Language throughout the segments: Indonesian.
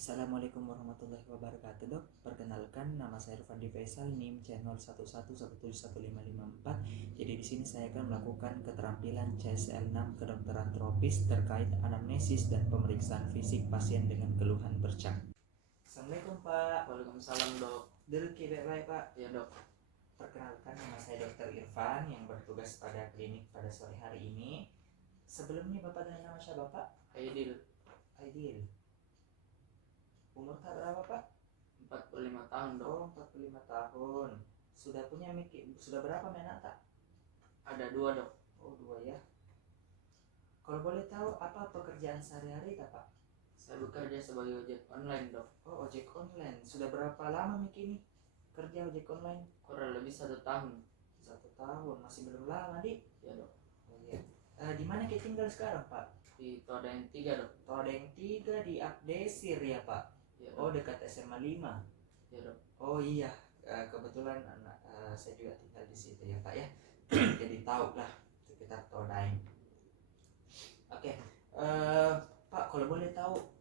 Assalamualaikum warahmatullahi wabarakatuh, Dok. Perkenalkan, nama saya Irfan Faisal, NIM channel 11171554. Jadi di sini saya akan melakukan keterampilan CSL6 kedokteran tropis terkait anamnesis dan pemeriksaan fisik pasien dengan keluhan bercak. Assalamualaikum, Pak. Waalaikumsalam, Dok. Duduk baik, Pak. Ya, Dok. Perkenalkan, nama saya Dr. Irfan yang bertugas pada klinik pada sore hari ini. Sebelumnya Bapak dengan nama siapa, Pak? Aidil, Aidil. Umur berapa, Pak? 45 tahun, Dok. Oh, 45 tahun. Sudah punya sudah berapa menata? Ada 2, Dok. Oh, 2 ya. Kalau boleh tahu apa pekerjaan sehari-hari, Pak? Saya bekerja sebagai ojek online, Dok. Oh, ojek online. Sudah berapa lama ini kerja ojek online? Kurang lebih 1 tahun. 1 tahun, masih belum lama, Dik. Ya, Dok. Oh iya. Di mana kita tinggal sekarang, Pak? Di Todeng 3, Dok. Todeng 3 di Abdesir ya, Pak? Ya, Dok. Oh, dekat SMA 5. Ya, Dok. Oh iya, kebetulan saya juga tinggal di situ ya, Pak ya. Jadi tahu lah sekitar Todeng. Oke, Pak, kalau boleh tahu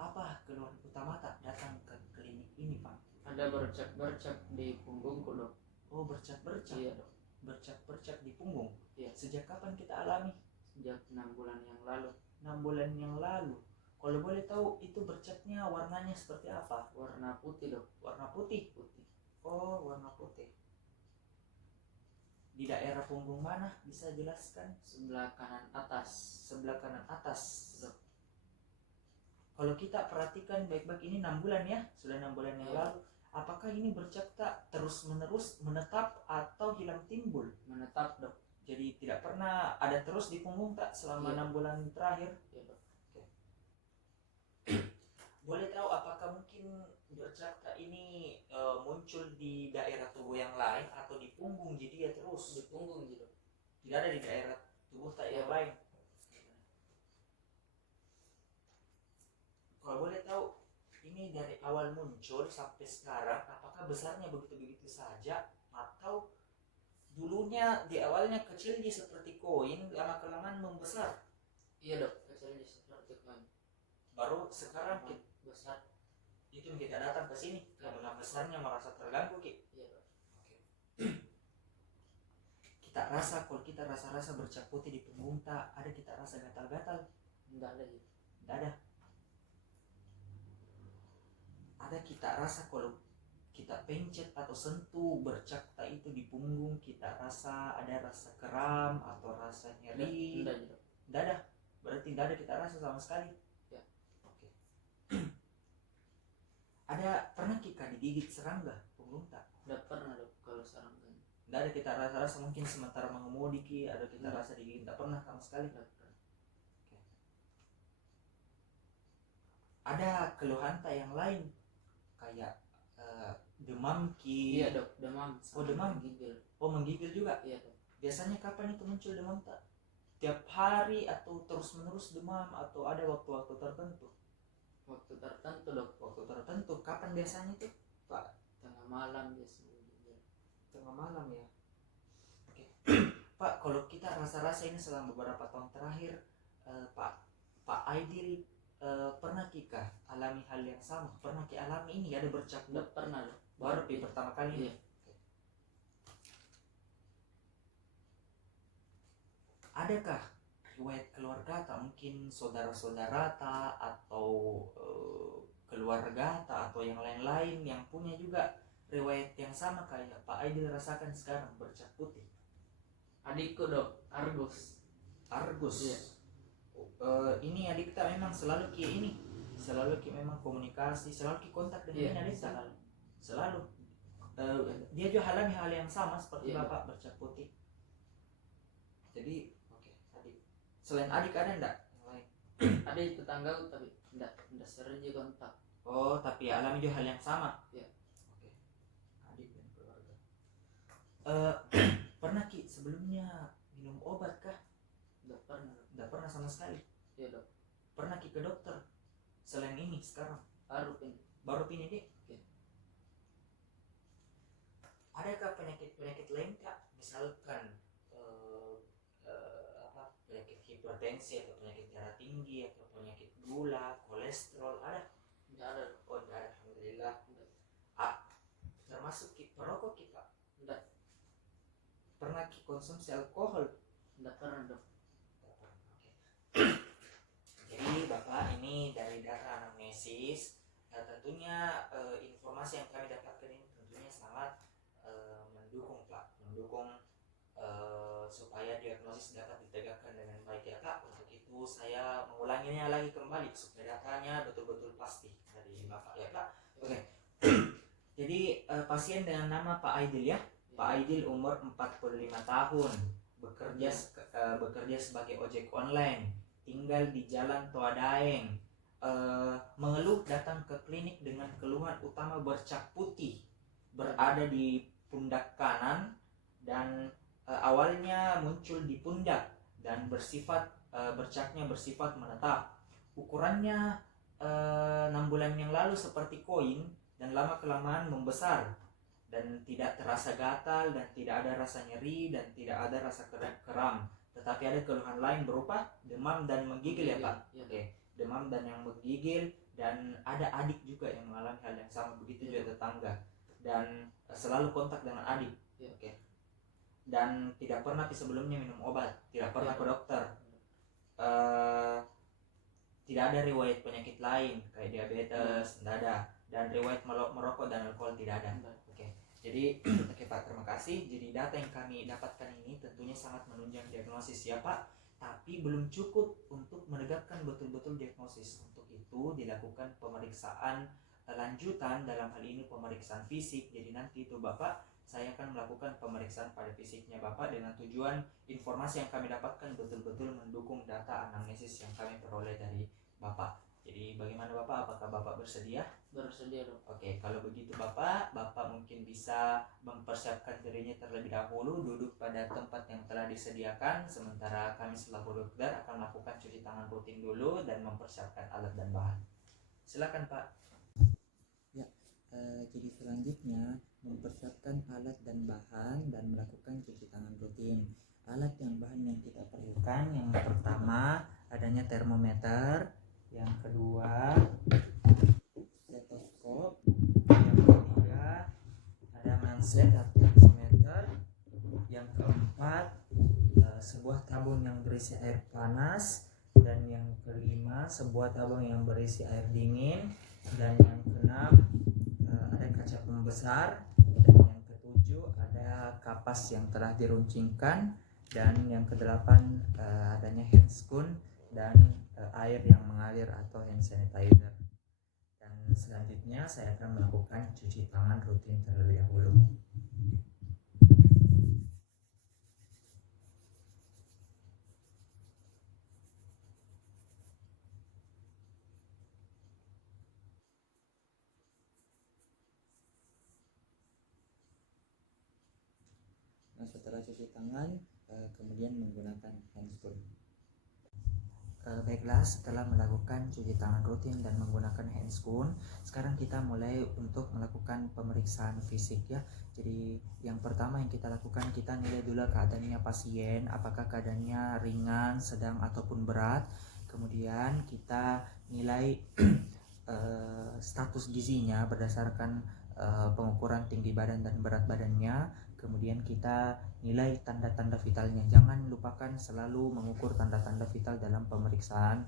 apa keluhan utama tak datang ke klinik ini, Pak? Ada bercak-bercak di punggungku, Dok. Oh, bercak-bercak. Iya, Dok. Bercak-bercak di punggung. Iya. Sejak kapan kita alami? Sejak 6 bulan yang lalu. 6 bulan yang lalu. Kalau boleh tahu itu bercaknya warnanya seperti apa? Warna putih, Dok. Warna putih. Putih. Oh, warna putih. Di daerah punggung mana? Bisa jelaskan? Sebelah kanan atas. Sebelah kanan atas. Dok. Kalau kita perhatikan baik-baik, ini 6 bulan ya, sudah 6 bulan yang lalu. Apakah ini bercak tak terus-menerus menetap atau hilang timbul? Menetap, Dok. Jadi tidak pernah ada terus di punggung tak selama 6 bulan terakhir? Ya, Dok. Oke. Boleh tahu apakah mungkin bercak tak ini muncul di daerah tubuh yang lain atau di punggung jadi ya terus? Di punggung, Dok. Tidak ada di daerah tubuh tak yang lain? Kalau boleh tahu, ini dari awal muncul sampai sekarang, apakah besarnya begitu-begitu saja atau dulunya di awalnya kecil dia seperti koin, lama-kelamaan membesar? Iya, Dok. Kecilnya seperti koin. Baru sekarang besar. itu kita datang ke sini karena besarnya merasa terganggu, Ki. Iya, Dok. Oke. Kita rasa, kalau kita rasa bercak putih di punggung tak ada, kita rasa gatal-gatal? Enggak ada, ya. Tidak ada. Ada kita rasa kalau kita pencet atau sentuh bercak tak itu di punggung, kita rasa ada rasa kram atau rasa nyeri? Tidak ada. Berarti tidak ada kita rasa sama sekali. Ya. Oke. Ada pernah kita digigit serangga punggung tak? Tidak pernah, Dok. Kalau serangga tidak ada kita rasa mungkin sementara mengemudi, Ki, ada kita rasa digigit, tidak pernah sama sekali. Tidak pernah. Oke. Ada keluhan tak yang lain kayak demam, Ki? Iya, Dok, demam. Oh, demam. Menggigil. Oh, menggigil juga? Iya, Dok. Biasanya kapan itu muncul demam tak? Tiap hari atau terus-menerus demam atau ada waktu-waktu tertentu? Waktu tertentu, Dok. Waktu tertentu. Kapan biasanya tuh, Pak? Tengah malam biasanya menggigil. Tengah malam ya. Oke. Pak, kalau kita rasa-rasa ini selama beberapa tahun terakhir, Pak Aidil pernah kikah alami hal yang sama? Pernah ki alami ini ada bercak? Tidak pernah, Dok. Baru pertama kali ini? Iya. Adakah riwayat keluarga tak, mungkin saudara-saudara tak atau keluarga tak atau yang lain-lain yang punya juga riwayat yang sama kayak Pak Aidil rasakan sekarang bercak putih? Adikku, Dok, Argus. Iya. Ini adik kita memang selalu memang komunikasi, selalu kontak dengan adik kita. Selalu. Dia juga alami hal yang sama seperti Bapak, bercak putih. Jadi adik. Selain adik ada enggak yang lain? Ada tetangga tapi enggak sering juga kontak. Oh, tapi alami juga hal yang sama. Iya. Oke. Adik dan keluarga. Pernah Ki sebelumnya minum obat kah? Enggak pernah. Enggak pernah sama sekali. Iya, Dok. Pernah Ki ke dokter? Selain ini sekarang? Baru ini Dik. Oke. Adakah penyakit lain Kak? Misalkan penyakit hipertensi atau penyakit darah tinggi atau penyakit gula, kolesterol, ada? Enggak ada, perokok kita? Enggak. Pernah konsumsi alkohol? Enggak pernah dok. Oke. Jadi Bapak, ini dari data anamnesis, tentunya informasi yang kami dapatkan ini tentunya sangat mendukung Pak, supaya diagnosis dapat ditegakkan dengan baik ya Pak. Untuk itu saya mengulanginya lagi kembali supaya datanya betul-betul pasti dari Bapak ya Pak. Oke. Jadi pasien dengan nama Pak Aidil ya. Pak Aidil umur 45 tahun, bekerja sebagai ojek online, tinggal di Jalan Toa Daeng, mengeluh datang ke klinik dengan keluhan utama bercak putih berada di pundak kanan dan awalnya muncul di pundak dan bercaknya bersifat menetap. Ukurannya 6 bulan yang lalu seperti koin dan lama kelamaan membesar dan tidak terasa gatal dan tidak ada rasa nyeri dan tidak ada rasa kram, tetapi ada keluhan lain berupa demam dan menggigil ya Pak. Oke. Demam dan yang menggigil, dan ada adik juga yang mengalami hal yang sama, begitu juga tetangga, dan selalu kontak dengan adik. Oke. Dan tidak pernah sebelumnya minum obat, tidak pernah ke dokter, tidak ada riwayat penyakit lain kayak diabetes, tidak ada, dan riwayat merokok dan alkohol tidak ada. Oke. Jadi oke Pak, terima kasih. Jadi data yang kami dapatkan ini tentunya sangat menunjang diagnosis ya Pak, tapi belum cukup untuk menegakkan betul-betul diagnosis. Untuk itu dilakukan pemeriksaan lanjutan, dalam hal ini pemeriksaan fisik. Jadi nanti itu Bapak, saya akan melakukan pemeriksaan pada fisiknya Bapak dengan tujuan informasi yang kami dapatkan betul-betul mendukung data anamnesis yang kami peroleh dari Bapak. Jadi bagaimana Bapak, apakah Bapak bersedia? Bersedia dok. Oke, kalau begitu Bapak mungkin bisa mempersiapkan dirinya terlebih dahulu, duduk pada tempat yang telah disediakan, sementara kami selaku dokter akan melakukan cuci tangan rutin dulu dan mempersiapkan alat dan bahan. Silakan Pak. Ya, jadi selanjutnya mempersiapkan alat dan bahan dan melakukan cuci tangan rutin. Alat dan bahan yang kita perlukan, yang pertama adanya termometer, yang kedua stetoskop, yang ketiga ada manset atau oximeter, yang keempat sebuah tabung yang berisi air panas, dan yang kelima sebuah tabung yang berisi air dingin, dan yang keenam ada kaca pembesar, dan yang ketujuh ada kapas yang telah diruncingkan, dan yang kedelapan adanya handscoon dan air yang mengalir atau hand sanitizer. Dan selanjutnya saya akan melakukan cuci tangan rutin terlebih dahulu. Nah, setelah cuci tangan, kemudian menggunakan handscoon. Baiklah, setelah melakukan cuci tangan rutin dan menggunakan handscoon, sekarang kita mulai untuk melakukan pemeriksaan fisik ya. Jadi yang pertama yang kita lakukan, kita nilai dulu keadaannya pasien, apakah keadaannya ringan, sedang ataupun berat. Kemudian kita nilai status gizinya berdasarkan pengukuran tinggi badan dan berat badannya. Kemudian kita nilai tanda-tanda vitalnya. Jangan lupakan selalu mengukur tanda-tanda vital dalam pemeriksaan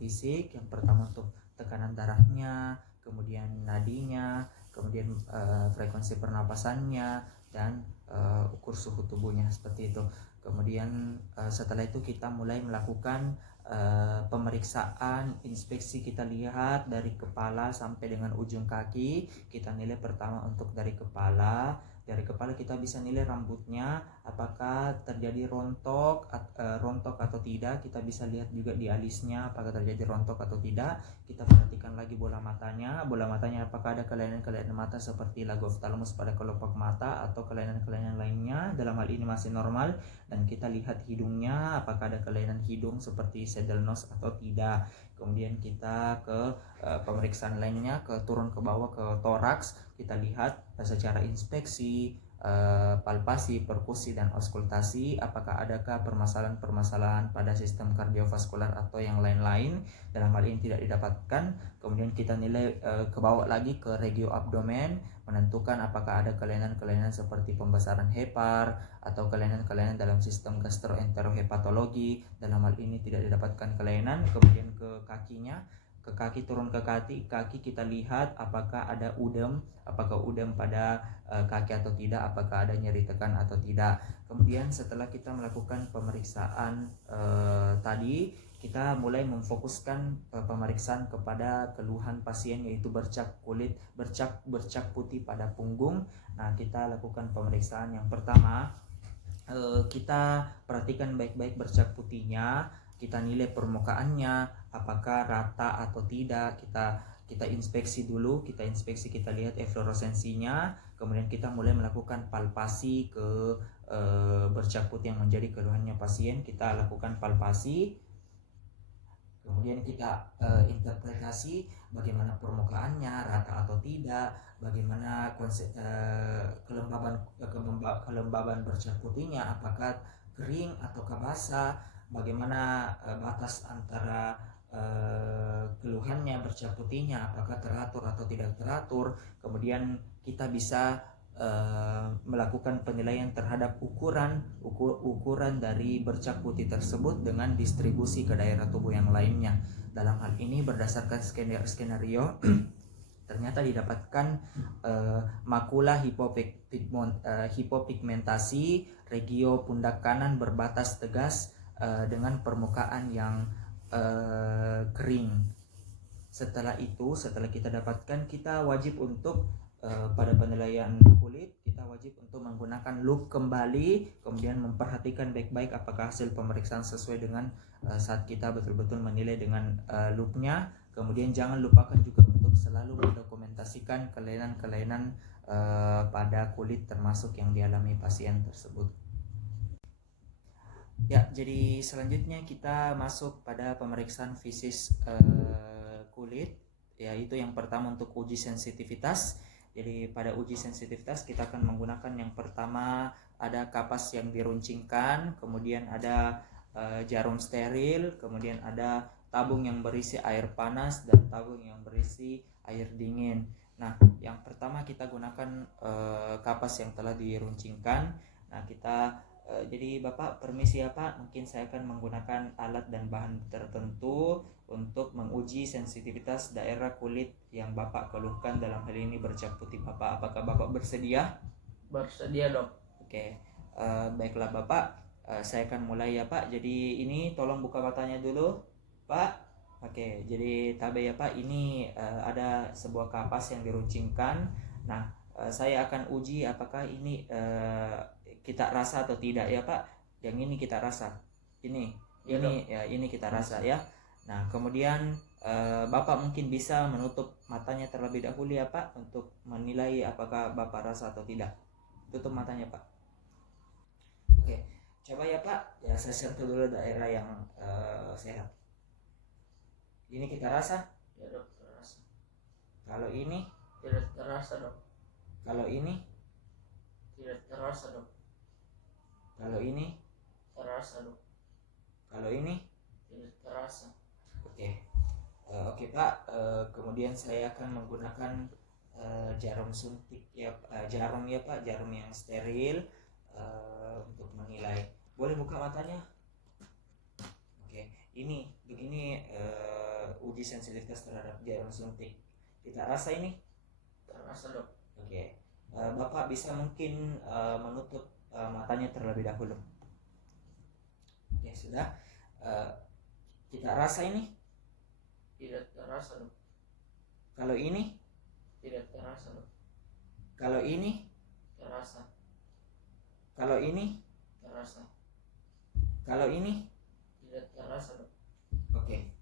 fisik. Yang pertama untuk tekanan darahnya, kemudian nadinya, kemudian frekuensi pernapasannya, dan ukur suhu tubuhnya, seperti itu. Kemudian setelah itu kita mulai melakukan pemeriksaan inspeksi. Kita lihat dari kepala sampai dengan ujung kaki. Kita nilai pertama untuk dari kepala. Dari kepala kita bisa nilai rambutnya, apakah terjadi rontok atau tidak. Kita bisa lihat juga di alisnya apakah terjadi rontok atau tidak. Kita perhatikan lagi bola matanya apakah ada kelainan-kelainan mata seperti lagophthalmos pada kelopak mata atau kelainan-kelainan lainnya. Dalam hal ini masih normal. Dan kita lihat hidungnya, apakah ada kelainan hidung seperti saddle nose atau tidak. Kemudian kita ke pemeriksaan lainnya, turun ke bawah ke toraks. Kita lihat secara inspeksi palpasi, perkusi, dan auskultasi. Apakah adakah permasalahan-permasalahan pada sistem kardiovaskular atau yang lain-lain. Dalam hal ini tidak didapatkan. Kemudian kita nilai ke bawah lagi ke regio abdomen, menentukan apakah ada kelainan-kelainan seperti pembesaran hepar atau kelainan-kelainan dalam sistem gastroenterohepatologi. Dalam hal ini tidak didapatkan kelainan. Kemudian ke kakinya, ke kaki, turun ke kaki kita lihat apakah ada apakah udem pada kaki atau tidak, apakah ada nyeri tekan atau tidak. Kemudian setelah kita melakukan pemeriksaan tadi, kita mulai memfokuskan pemeriksaan kepada keluhan pasien, yaitu bercak putih pada punggung. Nah, kita lakukan pemeriksaan yang pertama. Kita perhatikan baik-baik bercak putihnya, kita nilai permukaannya apakah rata atau tidak. Kita inspeksi dulu, kita lihat efloresensinya, kemudian kita mulai melakukan palpasi ke bercak putih yang menjadi keluhannya pasien. Kita lakukan palpasi, kemudian kita interpretasi bagaimana permukaannya, rata atau tidak, bagaimana kelembaban bercak putihnya, apakah kering ataukah basah, bagaimana batas antara keluhannya, bercak putihnya, apakah teratur atau tidak teratur. Kemudian kita bisa melakukan penilaian terhadap ukuran dari bercak putih tersebut dengan distribusi ke daerah tubuh yang lainnya. Dalam hal ini berdasarkan skenario ternyata didapatkan makula hipopigmentasi regio pundak kanan berbatas tegas dengan permukaan yang kering. Setelah kita dapatkan, kita wajib untuk pada penilaian kulit, kita wajib untuk menggunakan loop kembali, kemudian memperhatikan baik-baik apakah hasil pemeriksaan sesuai dengan saat kita betul-betul menilai dengan loopnya. Kemudian jangan lupakan juga untuk selalu mendokumentasikan kelainan-kelainan pada kulit termasuk yang dialami pasien tersebut. Ya, jadi selanjutnya kita masuk pada pemeriksaan fisis kulit, yaitu yang pertama untuk uji sensitivitas. Jadi pada uji sensitivitas kita akan menggunakan yang pertama ada kapas yang diruncingkan, kemudian ada jarum steril, kemudian ada tabung yang berisi air panas dan tabung yang berisi air dingin. Nah, yang pertama kita gunakan kapas yang telah diruncingkan. Nah, jadi Bapak permisi ya Pak, mungkin saya akan menggunakan alat dan bahan tertentu untuk menguji sensitivitas daerah kulit yang Bapak keluhkan, dalam hal ini bercak putih Bapak. Apakah Bapak bersedia? Bersedia dok. Oke, baiklah Bapak, saya akan mulai ya Pak. Jadi ini tolong buka matanya dulu Pak. Oke, jadi tabe ya Pak, ini ada sebuah kapas yang diruncingkan. Nah, saya akan uji apakah ini kita rasa atau tidak ya Pak. Yang ini kita rasa, ini kita rasa ya. Nah, kemudian Bapak mungkin bisa menutup matanya terlebih dahulu ya Pak, untuk menilai apakah Bapak rasa atau tidak. Tutup matanya Pak. Oke, coba ya Pak, ya saya sentuh dulu daerah yang sehat. Ini kita rasa? Ya dok, terasa. Kalau ini? Tidak terasa dok. Kalau ini? Tidak terasa dok. Kalau ini? Terasa dok. Kalau ini? Tidak terasa. Oke Pak, kemudian saya akan menggunakan jarum suntik ya, jarum ya Pak, jarum yang steril untuk menilai. Boleh buka matanya? Oke, ini begini uji sensitivitas terhadap jarum suntik. Kita rasa ini? Terasa dok. Oke, Bapak bisa mungkin menutup matanya terlebih dahulu. Oke, sudah. Kita rasa ini? Tidak terasa dok. Kalau ini? Tidak terasa dok. Kalau ini? Terasa. Kalau ini? Terasa. Kalau ini? Tidak terasa dok. Oke.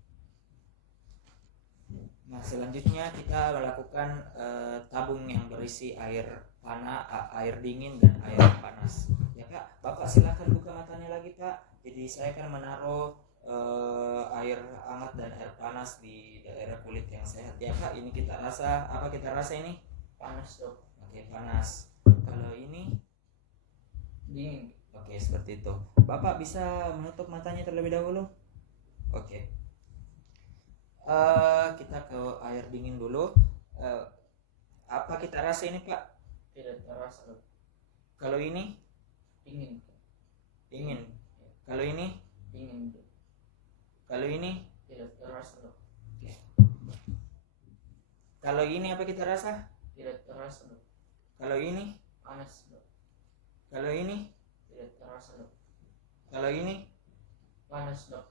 Nah, selanjutnya kita melakukan tabung yang berisi air dingin dan air panas. Ya Pak, Bapak silakan buka matanya lagi Pak. Jadi saya akan menaruh air hangat dan air panas di daerah kulit yang sehat ya Pak. Ini kita rasa, apa kita rasa ini? Panas dok. Oke, panas. Kalau ini? dingin. Oke, seperti itu. Bapak bisa menutup matanya terlebih dahulu. Oke. Kita ke air dingin dulu. Apa kita rasa ini, Pak? Tidak terasa dok. Kalau ini Dingin. dingin. Kalau ini, Dingin dok. kalau ini, Tidak terasa dok. kalau ini apa kita rasa? Tidak terasa dok. Kalau ini, Panas dok. kalau ini, Tidak terasa dok. kalau ini. Panas dok.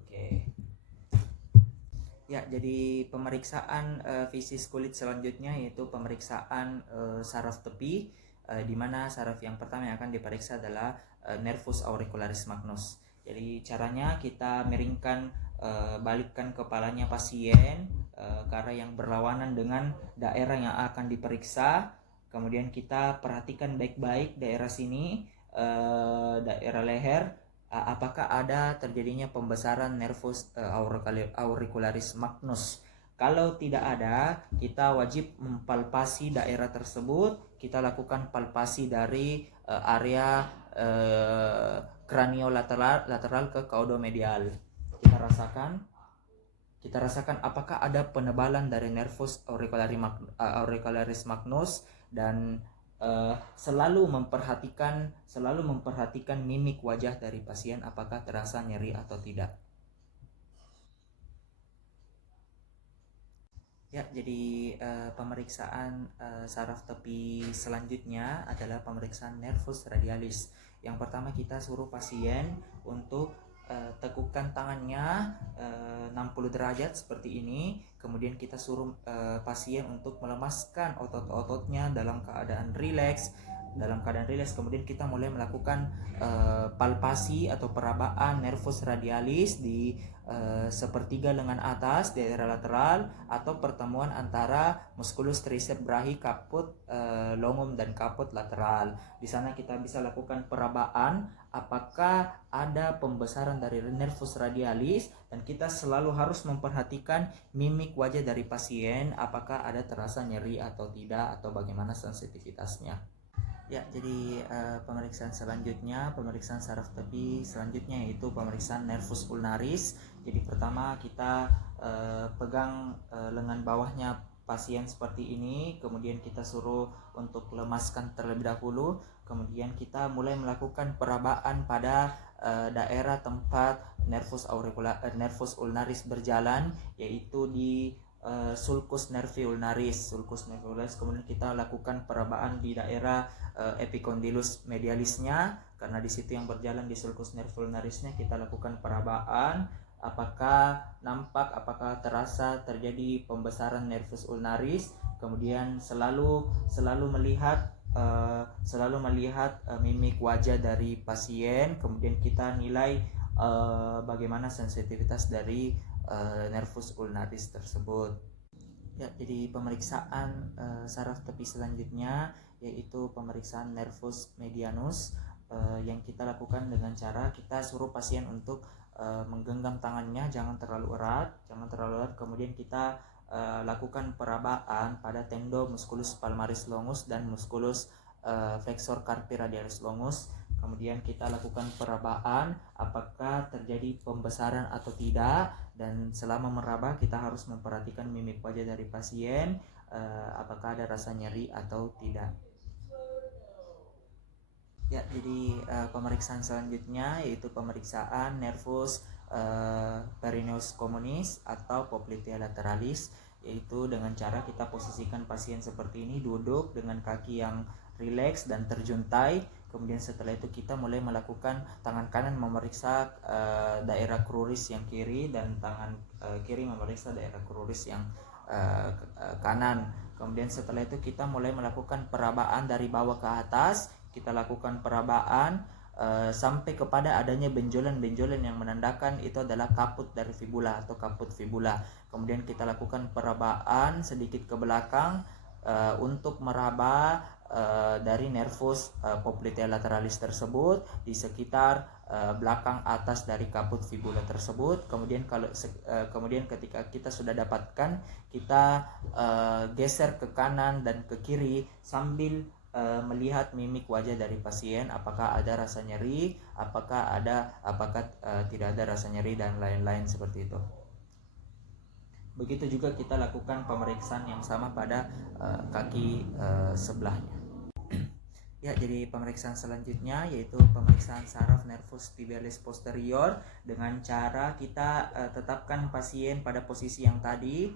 Oke. Ya, jadi pemeriksaan fisis kulit selanjutnya yaitu pemeriksaan saraf tepi, di mana saraf yang pertama yang akan diperiksa adalah nervus auricularis magnus. Jadi caranya kita miringkan, balikkan kepalanya pasien ke arah yang berlawanan dengan daerah yang akan diperiksa. Kemudian kita perhatikan baik-baik daerah sini, daerah leher. Apakah ada terjadinya pembesaran nervus auricularis magnus. Kalau tidak ada, kita wajib mempalpasi daerah tersebut. Kita lakukan palpasi dari area kraniolateral ke caudomedial. Kita rasakan apakah ada penebalan dari nervus auricularis magnus, dan selalu memperhatikan mimik wajah dari pasien apakah terasa nyeri atau tidak. Ya, jadi pemeriksaan saraf tepi selanjutnya adalah pemeriksaan nervus radialis. Yang pertama kita suruh pasien untuk tegukan tangannya 60 derajat seperti ini. Kemudian kita suruh pasien untuk melemaskan otot-ototnya dalam keadaan rileks. Kemudian kita mulai melakukan palpasi atau perabaan nervus radialis di sepertiga lengan atas, daerah lateral, atau pertemuan antara musculus triceps brachi, caput longum dan caput lateral. Di sana kita bisa lakukan perabaan apakah ada pembesaran dari nervus radialis, dan kita selalu harus memperhatikan mimik wajah dari pasien apakah ada terasa nyeri atau tidak, atau bagaimana sensitivitasnya. Ya, jadi pemeriksaan saraf tepi selanjutnya yaitu pemeriksaan nervus ulnaris. Jadi pertama kita pegang lengan bawahnya pasien seperti ini, kemudian kita suruh untuk lemaskan terlebih dahulu, kemudian kita mulai melakukan perabaan pada daerah tempat nervus ulnaris berjalan, yaitu di sulcus nervi ulnaris. Kemudian kita lakukan perabaan di daerah epicondylus medialisnya, karena di situ yang berjalan di sulcus nervi ulnarisnya. Kita lakukan perabaan apakah terasa terjadi pembesaran nervus ulnaris. Kemudian selalu melihat mimik wajah dari pasien. Kemudian kita nilai bagaimana sensitivitas dari nervus ulnaris tersebut. Ya, jadi pemeriksaan saraf tepi selanjutnya yaitu pemeriksaan nervus medianus, yang kita lakukan dengan cara kita suruh pasien untuk menggenggam tangannya, jangan terlalu erat. Kemudian kita lakukan perabaan pada tendo musculus palmaris longus dan musculus flexor carpi radialis longus. Kemudian kita lakukan perabaan apakah terjadi pembesaran atau tidak, dan selama meraba kita harus memperhatikan mimik wajah dari pasien, apakah ada rasa nyeri atau tidak. Ya, jadi pemeriksaan selanjutnya yaitu pemeriksaan nervus perineus communis atau popliteal lateralis, yaitu dengan cara kita posisikan pasien seperti ini, duduk dengan kaki yang rileks dan terjuntai. Kemudian setelah itu kita mulai melakukan tangan kanan memeriksa daerah kruris yang kiri, dan tangan kiri memeriksa daerah kruris yang kanan. Kemudian setelah itu kita mulai melakukan perabaan dari bawah ke atas. Kita lakukan perabaan sampai kepada adanya benjolan-benjolan yang menandakan itu adalah kaput dari fibula atau kaput fibula. Kemudian kita lakukan perabaan sedikit ke belakang untuk meraba dari nervus popliteal lateralis tersebut di sekitar belakang atas dari kaput fibula tersebut. Kemudian ketika kita sudah dapatkan, kita geser ke kanan dan ke kiri sambil melihat mimik wajah dari pasien, apakah ada rasa nyeri, apakah tidak ada rasa nyeri dan lain-lain seperti itu. Begitu juga kita lakukan pemeriksaan yang sama pada kaki sebelahnya. Ya, jadi pemeriksaan selanjutnya yaitu pemeriksaan saraf nervus tibialis posterior dengan cara kita tetapkan pasien pada posisi yang tadi,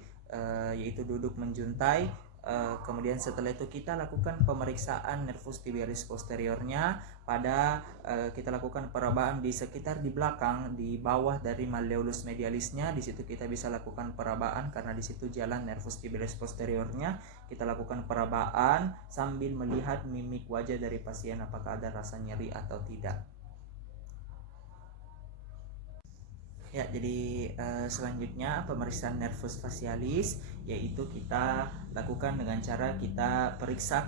yaitu duduk menjuntai. Kemudian setelah itu kita lakukan pemeriksaan nervus tibialis posteriornya pada kita lakukan perabaan di sekitar di belakang, di bawah dari malleolus medialisnya. Di situ kita bisa lakukan perabaan karena di situ jalan nervus tibialis posteriornya. Kita lakukan perabaan sambil melihat mimik wajah dari pasien apakah ada rasa nyeri atau tidak. Ya, jadi selanjutnya pemeriksaan nervus facialis, yaitu kita lakukan dengan cara kita periksa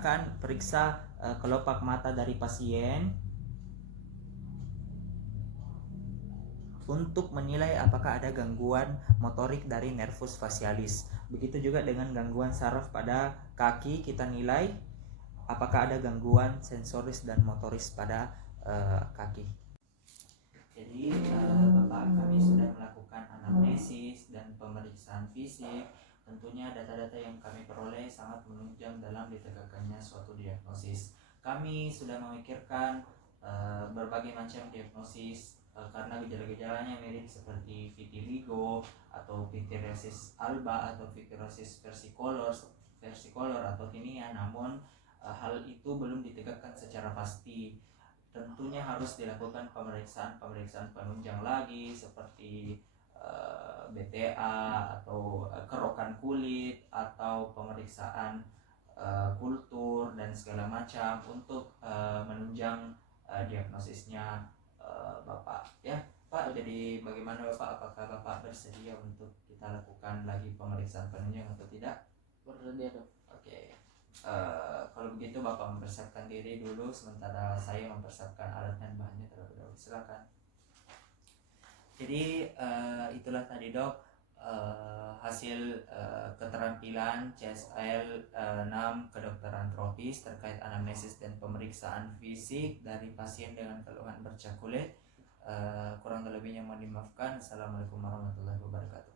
kelopak mata dari pasien untuk menilai apakah ada gangguan motorik dari nervus facialis. Begitu juga dengan gangguan saraf pada kaki, kita nilai apakah ada gangguan sensoris dan motoris pada kaki. Jadi Bapak, kami sudah melakukan anamnesis dan pemeriksaan fisik. Tentunya data-data yang kami peroleh sangat menunjang dalam ditegakkannya suatu diagnosis. Kami sudah memikirkan berbagai macam diagnosis karena gejala-gejalanya mirip seperti vitiligo atau pityriasis alba atau pityriasis versicolor atau tinea, namun hal itu belum ditegakkan secara pasti. Tentunya harus dilakukan pemeriksaan penunjang lagi seperti BTA atau kerokan kulit atau pemeriksaan kultur dan segala macam untuk menunjang diagnosisnya Bapak ya. Pak, jadi bagaimana Bapak, apakah Bapak bersedia untuk kita lakukan lagi pemeriksaan penunjang atau tidak? Bersedia dok. Oke. Kalau begitu Bapak mempersiapkan diri dulu sementara saya mempersiapkan alat dan bahannya terlebih dahulu. Silakan. Jadi itulah tadi dok hasil keterampilan CSL 6 kedokteran tropis terkait anamnesis dan pemeriksaan fisik dari pasien dengan keluhan bercak kulit. Kurang lebihnya mohon dimaafkan. Assalamualaikum warahmatullahi wabarakatuh.